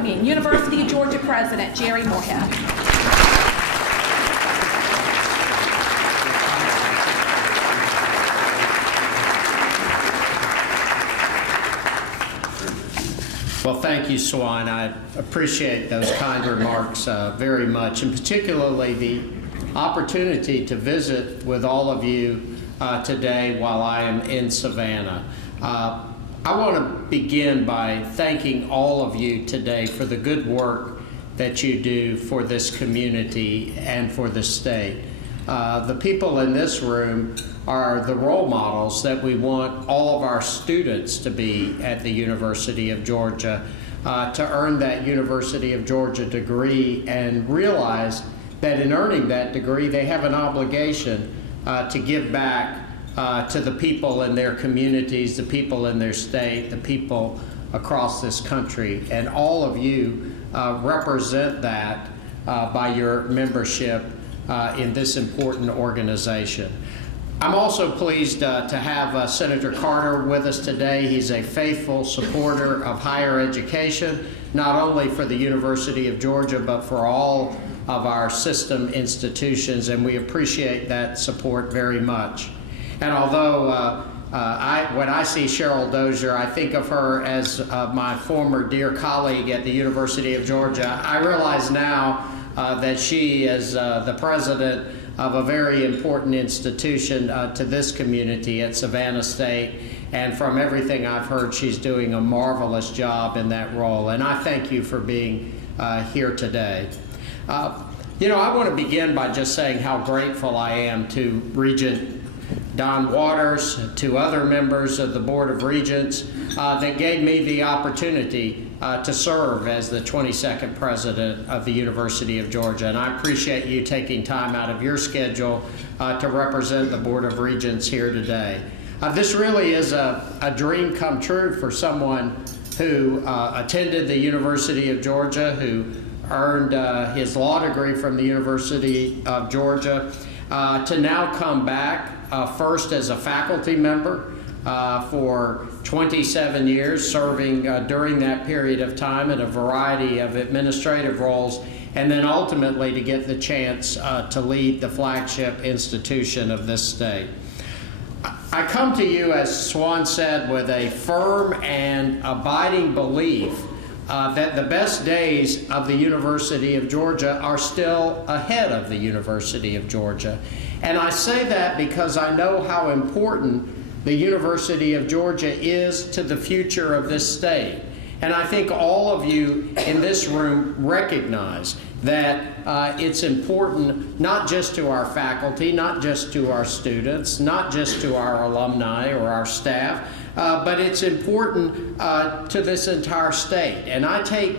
welcoming University of Georgia President Jere Morehead. Well, thank you, Swan. I appreciate those kind remarks very much, and particularly the opportunity to visit with all of you today while I am in Savannah. I want to begin by thanking all of you today for the good work that you do for this community and for the state. The people in this room are the role models that we want all of our students to be at the University of Georgia, to earn that University of Georgia degree and realize that in earning that degree they have an obligation to give back to the people in their communities, the people in their state, the people across this country. And all of you represent that by your membership in this important organization. I'm also pleased to have Senator Carter with us today. He's a faithful supporter of higher education, not only for the University of Georgia, but for all of our system institutions, and we appreciate that support very much. And although when I see Cheryl Dozier, I think of her as my former dear colleague at the University of Georgia, I realize now that she is the president of a very important institution to this community at Savannah State, and from everything I've heard, she's doing a marvelous job in that role, and I thank you for being here today. You know, I want to begin by just saying how grateful I am to Regent Don Waters, to other members of the Board of Regents that gave me the opportunity to serve as the 22nd president of the University of Georgia. And I appreciate you taking time out of your schedule to represent the Board of Regents here today. This really is a dream come true for someone who attended the University of Georgia, who earned his law degree from the University of Georgia, to now come back first as a faculty member for 27 years, serving during that period of time in a variety of administrative roles, and then ultimately to get the chance to lead the flagship institution of this state. I come to you, as Swan said, with a firm and abiding belief that the best days of the University of Georgia are still ahead of the University of Georgia. And I say that because I know how important the University of Georgia is to the future of this state. And I think all of you in this room recognize that it's important not just to our faculty, not just to our students, not just to our alumni or our staff, but it's important to this entire state. And I take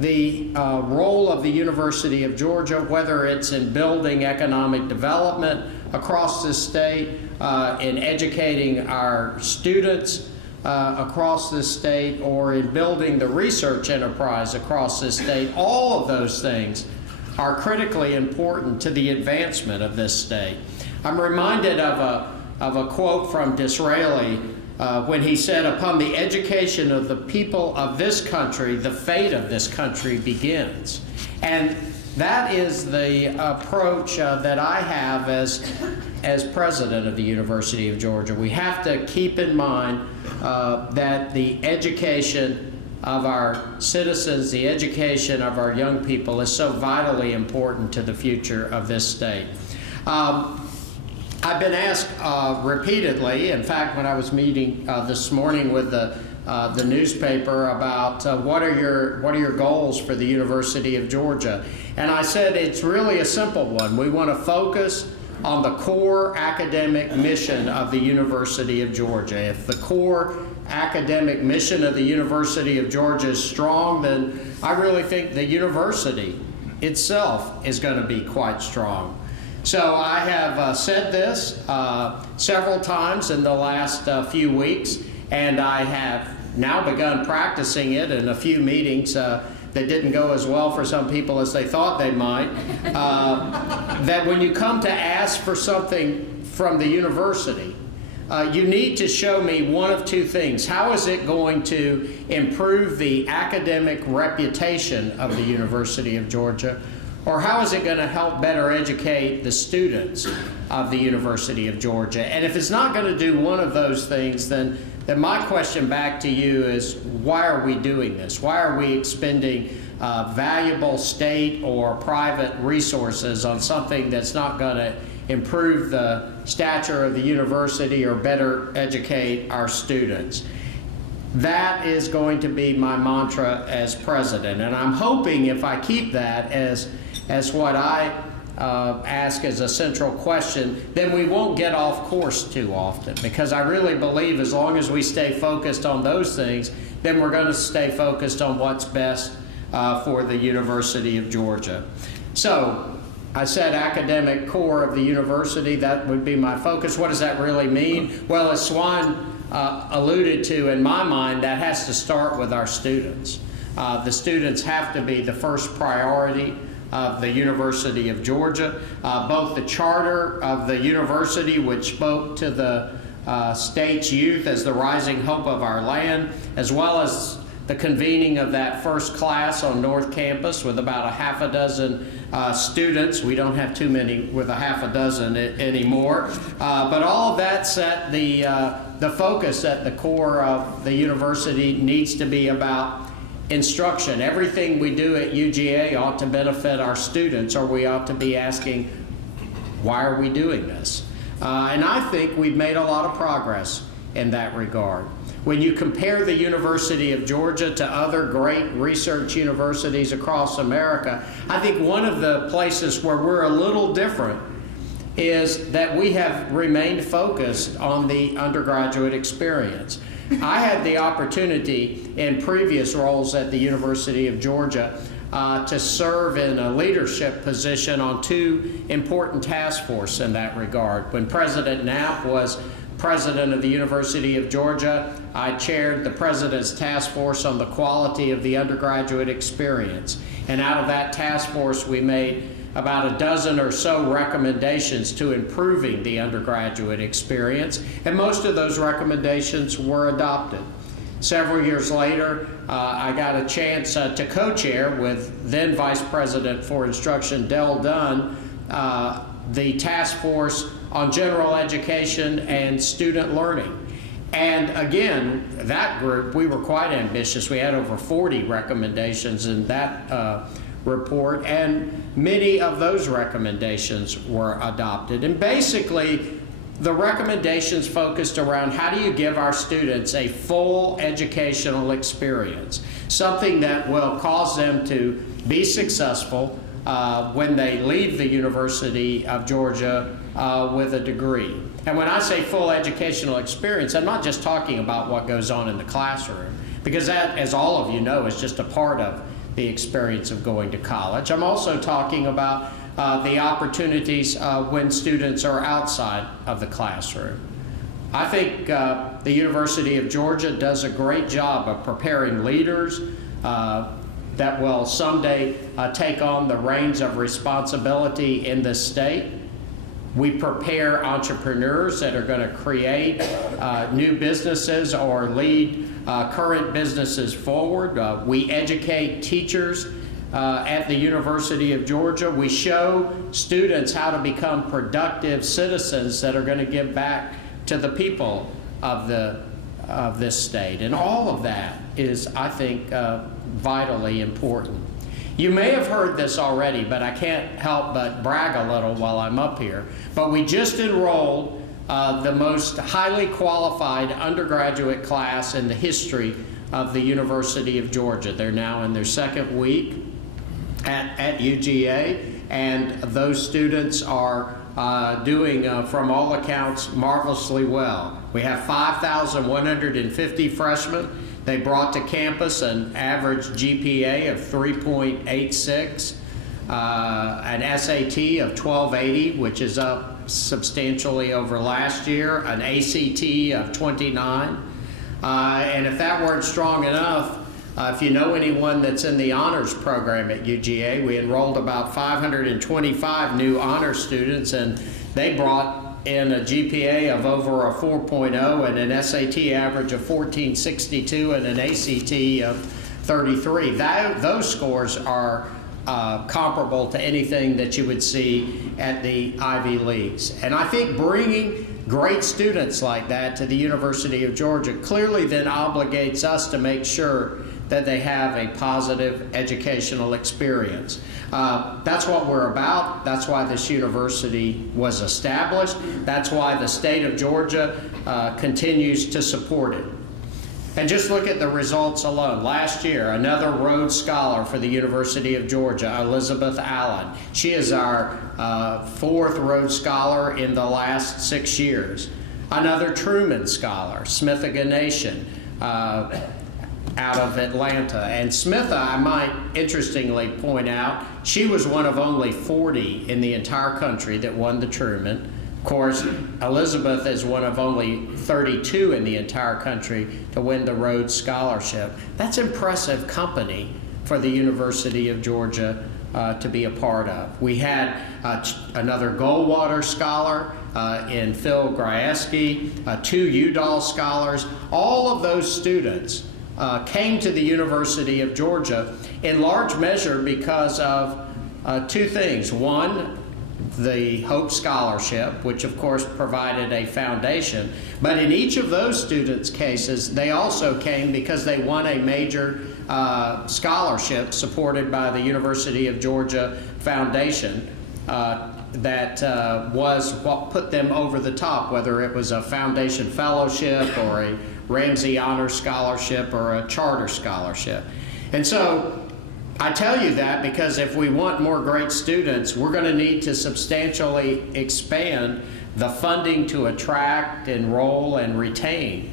the role of the University of Georgia, whether it's in building economic development across this state, in educating our students across this state, or in building the research enterprise across this state, all of those things are critically important to the advancement of this state. I'm reminded of a quote from Disraeli when he said, "Upon the education of the people of this country, the fate of this country begins." And that is the approach that I have as president of the University of Georgia. We have to keep in mind that the education of our citizens, the education of our young people is so vitally important to the future of this state. I've been asked repeatedly, in fact, when I was meeting this morning with the newspaper about what are your goals for the University of Georgia, and I said it's really a simple one. We want to focus on the core academic mission of the University of Georgia. If the core academic mission of the University of Georgia is strong, then I really think the university itself is going to be quite strong. So I have said this several times in the last few weeks, and I have now begun practicing it in a few meetings that didn't go as well for some people as they thought they might, that when you come to ask for something from the university, you need to show me one of two things. How is it going to improve the academic reputation of the University of Georgia? Or how is it going to help better educate the students of the University of Georgia? And if it's not going to do one of those things, then my question back to you is, why are we doing this? Why are we expending valuable state or private resources on something that's not going to improve the stature of the university or better educate our students? That is going to be my mantra as president, and I'm hoping if I keep that as what I ask as a central question, then we won't get off course too often, because I really believe as long as we stay focused on those things, then we're going to stay focused on what's best for the University of Georgia. So I said academic core of the university, that would be my focus. What does that really mean? Well, as Swan alluded to, in my mind, that has to start with our students. The students have to be the first priority of the University of Georgia. Both the charter of the university, which spoke to the state's youth as the rising hope of our land, as well as the convening of that first class on North Campus with about a half a dozen students. We don't have too many with a half a dozen anymore. But all of that set the focus at the core of the university needs to be about instruction. Everything we do at UGA ought to benefit our students, or we ought to be asking, why are we doing this? And I think we've made a lot of progress in that regard. When you compare the University of Georgia to other great research universities across America, I think one of the places where we're a little different is that we have remained focused on the undergraduate experience. I had the opportunity in previous roles at the University of Georgia to serve in a leadership position on two important task forces in that regard. When President Knapp was president of the University of Georgia, I chaired the president's task force on the quality of the undergraduate experience. And out of that task force, we made about a dozen or so recommendations to improving the undergraduate experience, and most of those recommendations were adopted. Several years later, I got a chance to co-chair with then Vice President for Instruction, Del Dunn, the task force on general education and student learning. And again, that group, we were quite ambitious. We had over 40 recommendations in that report, and many of those recommendations were adopted. And basically, the recommendations focused around how do you give our students a full educational experience, something that will cause them to be successful when they leave the University of Georgia with a degree. And when I say full educational experience, I'm not just talking about what goes on in the classroom, because that, as all of you know, is just a part of the experience of going to college. I'm also talking about the opportunities when students are outside of the classroom. I think the University of Georgia does a great job of preparing leaders that will someday take on the reins of responsibility in this state. We prepare entrepreneurs that are going to create new businesses or lead current businesses forward. We educate teachers at the University of Georgia. We show students how to become productive citizens that are going to give back to the people of this state. And all of that is, I think, vitally important. You may have heard this already, but I can't help but brag a little while I'm up here. But we just enrolled the most highly qualified undergraduate class in the history of the University of Georgia. They're now in their second week at UGA, and those students are doing, from all accounts, marvelously well. We have 5,150 freshmen. They brought to campus an average GPA of 3.86, an SAT of 1280, which is up substantially over last year, an ACT of 29. And if that weren't strong enough, if you know anyone that's in the honors program at UGA, we enrolled about 525 new honors students, and they brought in a GPA of over a 4.0 and an SAT average of 1462 and an ACT of 33. Those scores are comparable to anything that you would see at the Ivy Leagues. And I think bringing great students like that to the University of Georgia clearly then obligates us to make sure that they have a positive educational experience. That's what we're about. That's why this university was established. That's why the state of Georgia continues to support it. And just look at the results alone. Last year, another Rhodes Scholar for the University of Georgia, Elizabeth Allen. She is our fourth Rhodes Scholar in the last 6 years. Another Truman Scholar, Smitha Ganeshan, out of Atlanta. And Smitha, I might interestingly point out, she was one of only 40 in the entire country that won the Truman. Of course, Elizabeth is one of only 32 in the entire country to win the Rhodes Scholarship. That's impressive company for the University of Georgia to be a part of. We had another Goldwater Scholar in Phil Grajewski, 2 Udall Scholars. All of those students came to the University of Georgia in large measure because of 2 things. One, the Hope Scholarship, which of course provided a foundation, but in each of those students' cases, they also came because they won a major scholarship supported by the University of Georgia Foundation that was what put them over the top, whether it was a foundation fellowship or a Ramsey Honor Scholarship or a charter scholarship. And so I tell you that because if we want more great students, we're going to need to substantially expand the funding to attract, enroll, and retain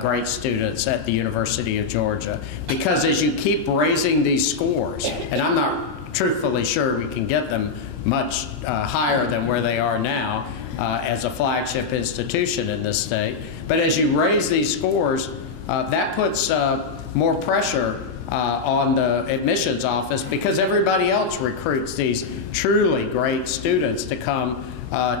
great students at the University of Georgia. Because as you keep raising these scores, and I'm not truthfully sure we can get them much higher than where they are now as a flagship institution in this state, but as you raise these scores, that puts more pressure on the admissions office because everybody else recruits these truly great students to come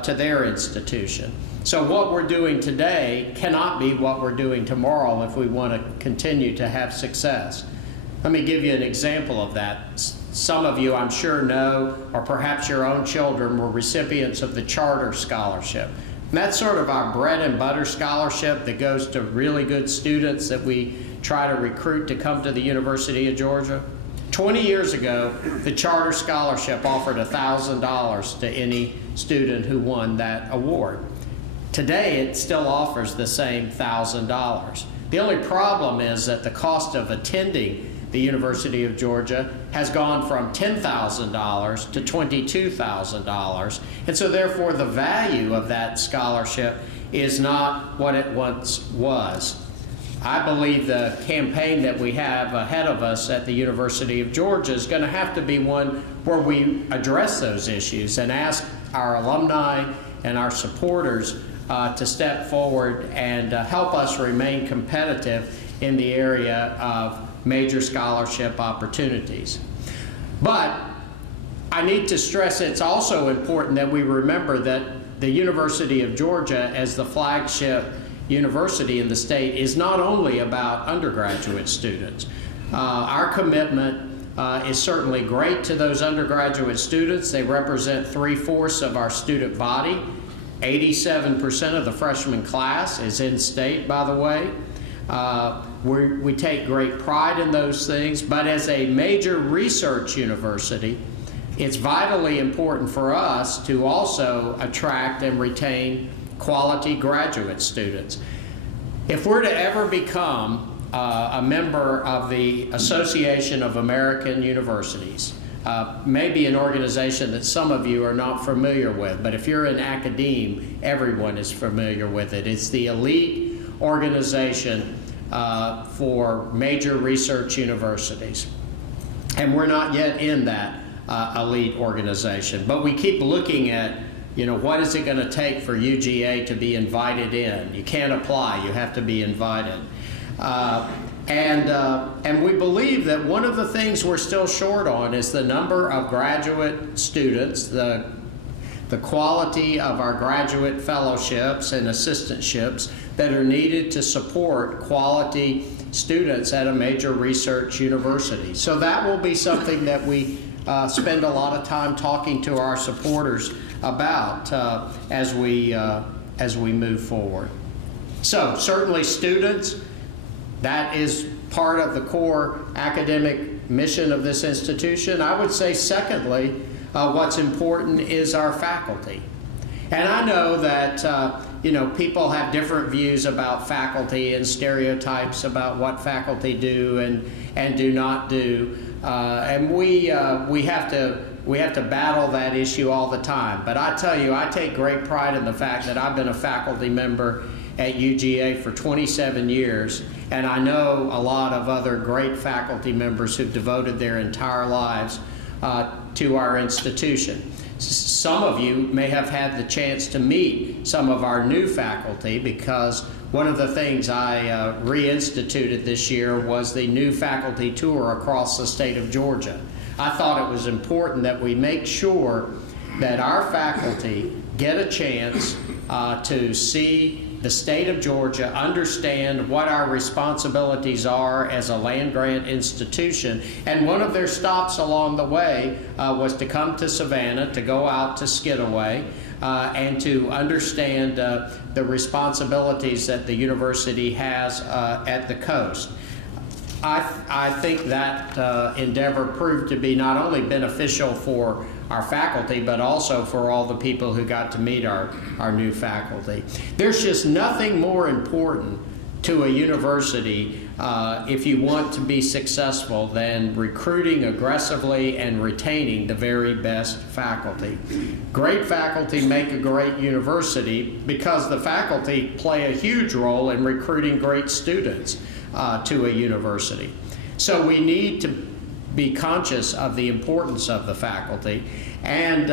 to their institution. So what we're doing today cannot be what we're doing tomorrow if we want to continue to have success. Let me give you an example of that. Some of you, I'm sure, know, or perhaps your own children were recipients of the Charter Scholarship. And that's sort of our bread and butter scholarship that goes to really good students that we try to recruit to come to the University of Georgia. 20 years ago, the Charter Scholarship offered $1,000 to any student who won that award. Today, it still offers the same $1,000. The only problem is that the cost of attending the University of Georgia has gone from $10,000 to $22,000. And so therefore the value of that scholarship is not what it once was. I believe the campaign that we have ahead of us at the University of Georgia is going to have to be one where we address those issues and ask our alumni and our supporters to step forward and help us remain competitive in the area of major scholarship opportunities. But I need to stress it's also important that we remember that the University of Georgia, as the flagship university in the state, is not only about undergraduate students. Our commitment is certainly great to those undergraduate students. They represent 3/4 of our student body. 87% of the freshman class is in-state, by the way. We take great pride in those things, but as a major research university, it's vitally important for us to also attract and retain quality graduate students. If we're to ever become a member of the Association of American Universities, maybe an organization that some of you are not familiar with, but if you're in academia, everyone is familiar with it. It's the elite organization for major research universities. And we're not yet in that elite organization, but we keep looking at, what is it going to take for UGA to be invited in? You can't apply, you have to be invited. And we believe that one of the things we're still short on is the number of graduate students, the the quality of our graduate fellowships and assistantships that are needed to support quality students at a major research university. So that will be something that we spend a lot of time talking to our supporters about as we move forward. So certainly students, that is part of the core academic mission of this institution. I would say secondly, what's important is our faculty. And I know that people have different views about faculty and stereotypes about what faculty do and do not do, and we have to battle that issue all the time. But I tell you, I take great pride in the fact that I've been a faculty member at UGA for 27 years, and I know a lot of other great faculty members who've devoted their entire lives to our institution. Some of you may have had the chance to meet some of our new faculty, because one of the things I reinstituted this year was the new faculty tour across the state of Georgia. I thought it was important that we make sure that our faculty get a chance to see the state of Georgia, understand what our responsibilities are as a land-grant institution. And one of their stops along the way was to come to Savannah, to go out to Skidaway, and to understand the responsibilities that the university has at the coast. I think that endeavor proved to be not only beneficial for our faculty, but also for all the people who got to meet our new faculty. There's just nothing more important to a university if you want to be successful than recruiting aggressively and retaining the very best faculty. Great faculty make a great university because the faculty play a huge role in recruiting great students to a university. So we need to be conscious of the importance of the faculty, and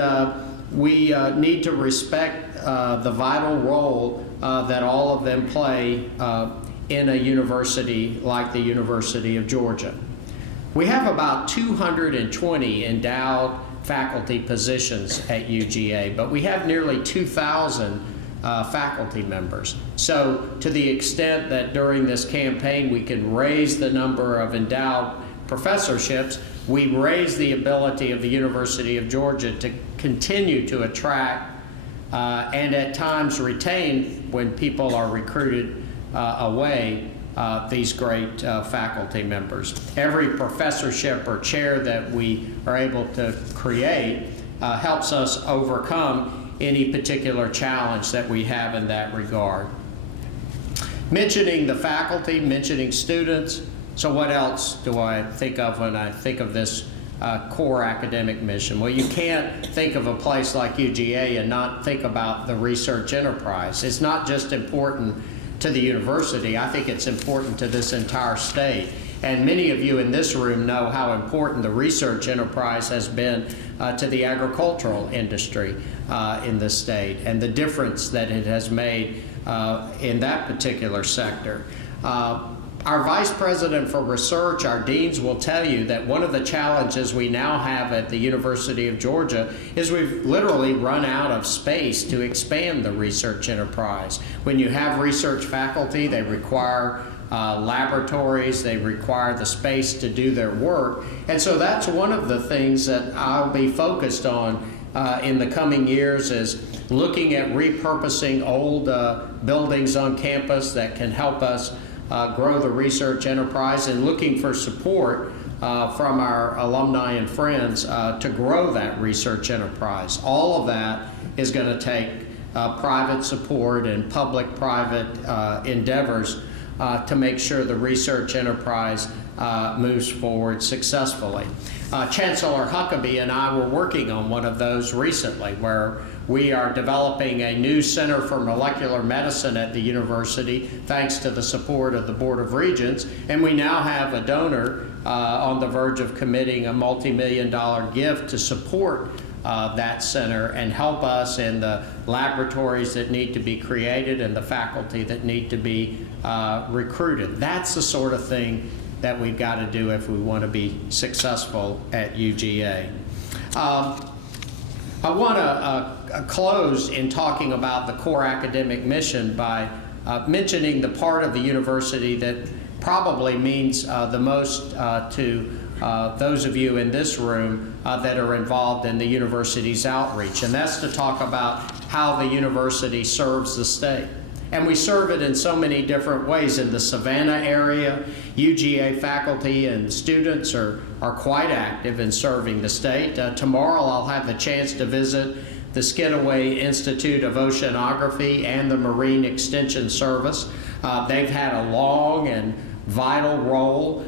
we need to respect the vital role that all of them play in a university like the University of Georgia. We have about 220 endowed faculty positions at UGA, but we have nearly 2,000 faculty members. So to the extent that during this campaign we can raise the number of endowed professorships, we raise the ability of the University of Georgia to continue to attract and at times retain, when people are recruited away, these great faculty members. Every professorship or chair that we are able to create helps us overcome any particular challenge that we have in that regard. Mentioning the faculty, mentioning students, so what else do I think of when I think of this core academic mission? Well, you can't think of a place like UGA and not think about the research enterprise. It's not just important to the university. I think it's important to this entire state. And many of you in this room know how important the research enterprise has been to the agricultural industry in this state, and the difference that it has made in that particular sector. Our Vice President for Research, our deans, will tell you that one of the challenges we now have at the University of Georgia is we've literally run out of space to expand the research enterprise. When you have research faculty, they require laboratories, they require the space to do their work. And so that's one of the things that I'll be focused on in the coming years, is looking at repurposing old buildings on campus that can help us grow the research enterprise, and looking for support from our alumni and friends to grow that research enterprise. All of that is going to take private support and public-private endeavors to make sure the research enterprise moves forward successfully. Chancellor Huckabee and I were working on one of those recently, where we are developing a new Center for Molecular Medicine at the university, thanks to the support of the Board of Regents, and we now have a donor on the verge of committing a multi-million-dollar gift to support that center and help us in the laboratories that need to be created and the faculty that need to be recruited. That's the sort of thing that we've got to do if we want to be successful at UGA. I want to close in talking about the core academic mission by mentioning the part of the university that probably means the most to those of you in this room that are involved in the university's outreach, and that's to talk about how the university serves the state. And we serve it in so many different ways. In the Savannah area, UGA faculty and students are quite active in serving the state. Tomorrow I'll have the chance to visit the Skidaway Institute of Oceanography and the Marine Extension Service. They've had a long and vital role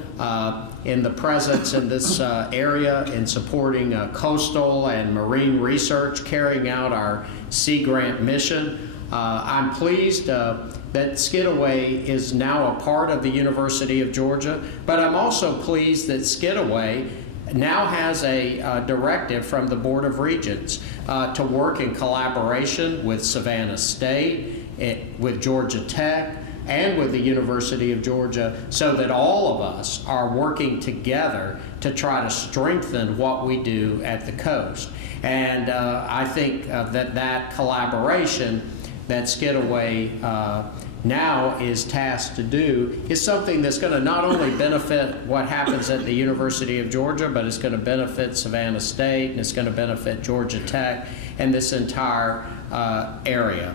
in the presence in this area in supporting coastal and marine research, carrying out our Sea Grant mission. I'm pleased that Skidaway is now a part of the University of Georgia, but I'm also pleased that Skidaway now has a directive from the Board of Regents to work in collaboration with Savannah State, with Georgia Tech, and with the University of Georgia, so that all of us are working together to try to strengthen what we do at the coast. And I think that collaboration that Skidaway now is tasked to do is something that's going to not only benefit what happens at the University of Georgia, but it's going to benefit Savannah State, and it's going to benefit Georgia Tech and this entire area.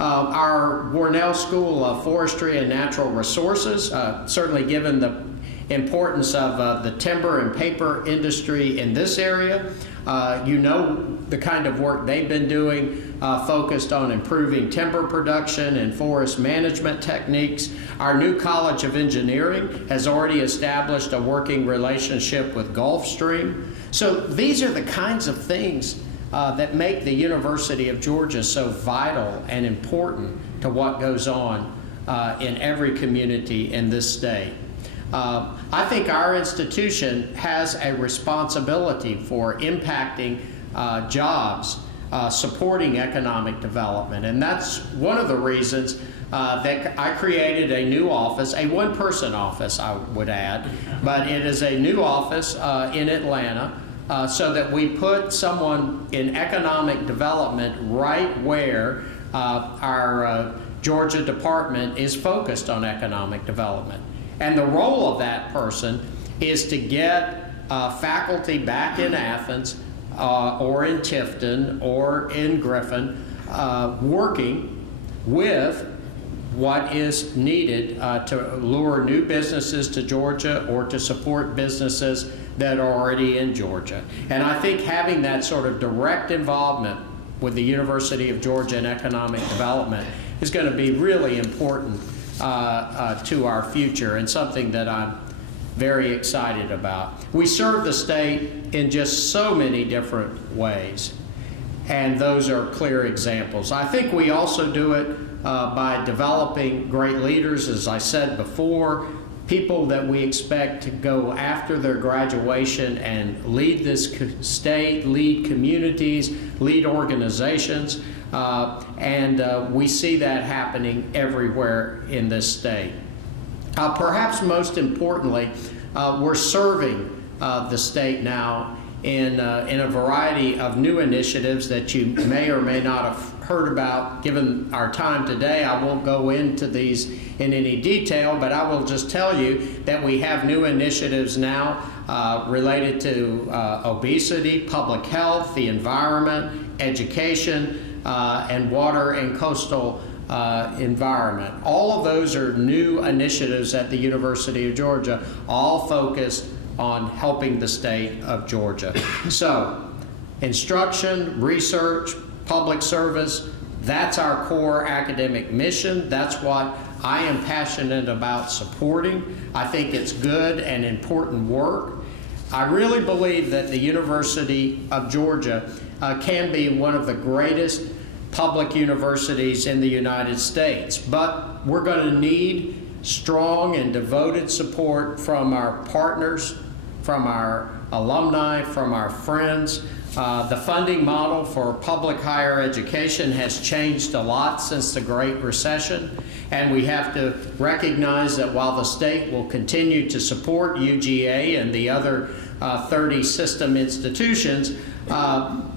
Our Warnell School of Forestry and Natural Resources, certainly given the importance of the timber and paper industry in this area, you know the kind of work they've been doing focused on improving timber production and forest management techniques. Our new College of Engineering has already established a working relationship with Gulfstream. So these are the kinds of things that make the University of Georgia so vital and important to what goes on in every community in this state. I think our institution has a responsibility for impacting jobs, supporting economic development, and that's one of the reasons that I created a new office, a one-person office I would add, but it is a new office in Atlanta, so that we put someone in economic development right where our Georgia department is focused on economic development. And the role of that person is to get faculty back in Athens or in Tifton or in Griffin working with what is needed to lure new businesses to Georgia or to support businesses that are already in Georgia. And I think having that sort of direct involvement with the University of Georgia in economic development is going to be really important to our future, and something that I'm very excited about. We serve the state in just so many different ways, and those are clear examples. I think we also do it by developing great leaders, as I said before, people that we expect to go after their graduation and lead this state, lead communities, lead organizations, and we see that happening everywhere in this state. Perhaps most importantly, we're serving the state now in a variety of new initiatives that you may or may not have heard about. Given our time today, I won't go into these in any detail, but I will just tell you that we have new initiatives now related to obesity, public health, the environment, education, and water and coastal environment. All of those are new initiatives at the University of Georgia, all focused on helping the state of Georgia. So, instruction, research, public service, that's our core academic mission. That's what I am passionate about supporting. I think it's good and important work. I really believe that the University of Georgia can be one of the greatest public universities in the United States, but we're going to need strong and devoted support from our partners, from our alumni, from our friends. The funding model for public higher education has changed a lot since the Great Recession, and we have to recognize that while the state will continue to support UGA and the other 30 system institutions,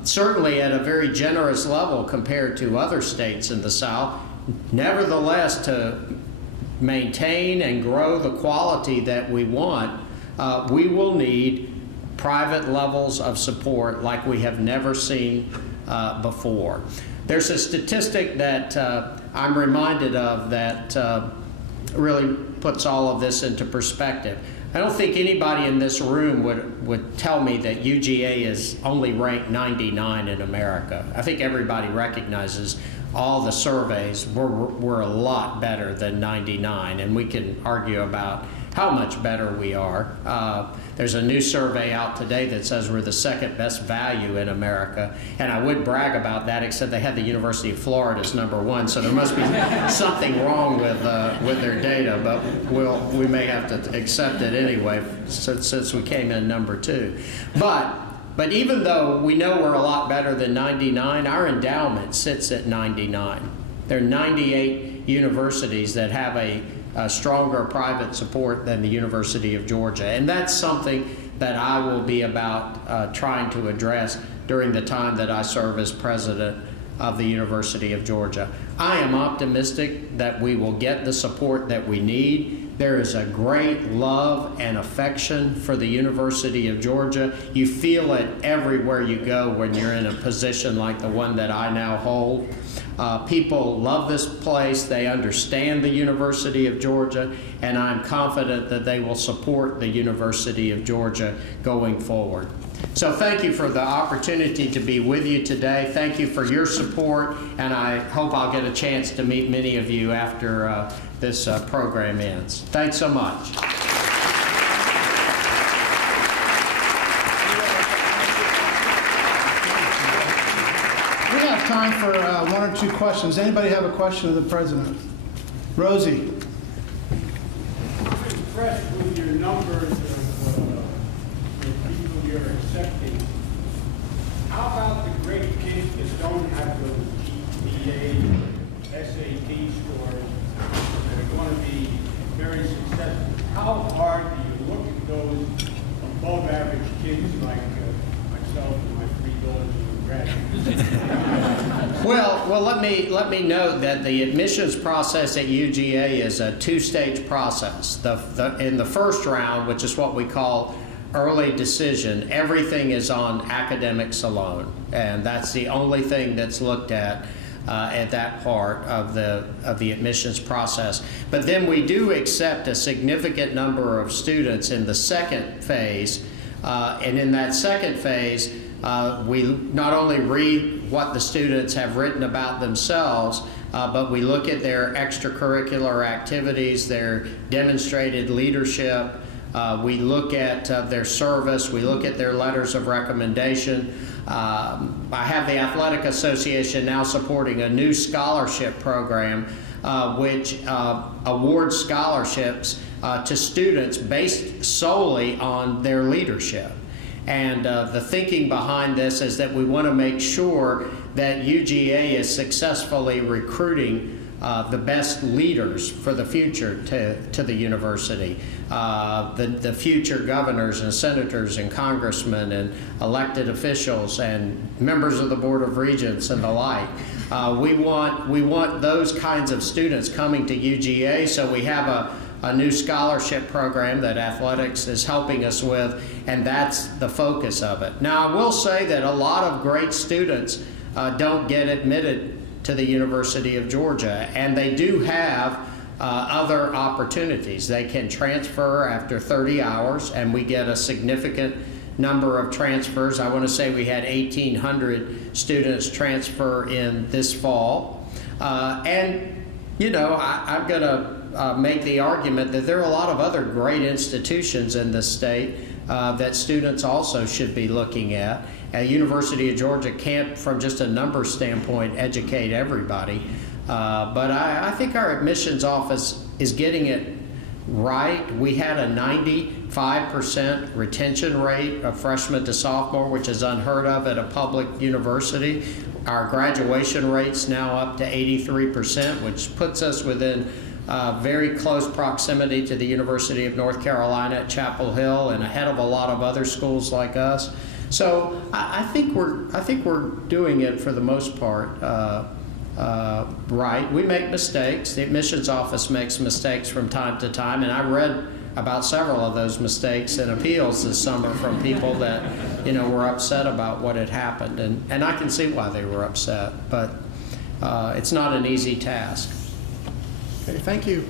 certainly at a very generous level compared to other states in the South. Nevertheless, to maintain and grow the quality that we want, we will need private levels of support like we have never seen before. There's a statistic that I'm reminded of that really puts all of this into perspective. I don't think anybody in this room would tell me that UGA is only ranked 99 in America. I think everybody recognizes all the surveys we're a lot better than 99, and we can argue about how much better we are. There's a new survey out today that says we're the second best value in America, and I would brag about that, except they had the University of Florida as #1, so there must be something wrong with their data, but we may have to accept it anyway since we came in #2. But even though we know we're a lot better than 99, our endowment sits at 99. There are 98 universities that have a stronger private support than the University of Georgia. And that's something that I will be about trying to address during the time that I serve as president of the University of Georgia. I am optimistic that we will get the support that we need. There is a great love and affection for the University of Georgia. You feel it everywhere you go when you're in a position like the one that I now hold. People love this place. They understand the University of Georgia, and I'm confident that they will support the University of Georgia going forward. So thank you for the opportunity to be with you today. Thank you for your support, and I hope I'll get a chance to meet many of you after this program ends. Thanks so much. We have time for 1 or 2 questions. Anybody have a question of the president? Rosie. I'm impressed with your numbers of people you're accepting. How about the great kids that don't have those GPA, SAT scores that are going to be very successful? How hard do you look at those above average kids like myself and my 3 daughters who graduated? Well, let me note that the admissions process at UGA is a 2-stage process. In the first round, which is what we call early decision, everything is on academics alone, and that's the only thing that's looked at that part of the admissions process. But then we do accept a significant number of students in the second phase, and in that second phase, we not only read what the students have written about themselves, but we look at their extracurricular activities, their demonstrated leadership, we look at their service, we look at their letters of recommendation. I have the Athletic Association now supporting a new scholarship program which awards scholarships to students based solely on their leadership. And the thinking behind this is that we want to make sure that UGA is successfully recruiting the best leaders for the future to the university, the future governors and senators and congressmen and elected officials and members of the Board of Regents and the like. We want those kinds of students coming to UGA, so we have a new scholarship program that athletics is helping us with, and that's the focus of it. Now, I will say that a lot of great students don't get admitted to the University of Georgia, and they do have other opportunities. They can transfer after 30 hours, and we get a significant number of transfers. I want to say we had 1,800 students transfer in this fall. And, you know, I'm going to make the argument that there are a lot of other great institutions in this state that students also should be looking at. University of Georgia can't, from just a numbers standpoint, educate everybody. But I think our admissions office is getting it right. We had a 95% retention rate of freshman to sophomore, which is unheard of at a public university. Our graduation rate's now up to 83%, which puts us within very close proximity to the University of North Carolina at Chapel Hill and ahead of a lot of other schools like us. So I think we're doing it for the most part right. We make mistakes. The admissions office makes mistakes from time to time, and I read about several of those mistakes and appeals this summer from people that, were upset about what had happened, and I can see why they were upset, but it's not an easy task. Okay, thank you.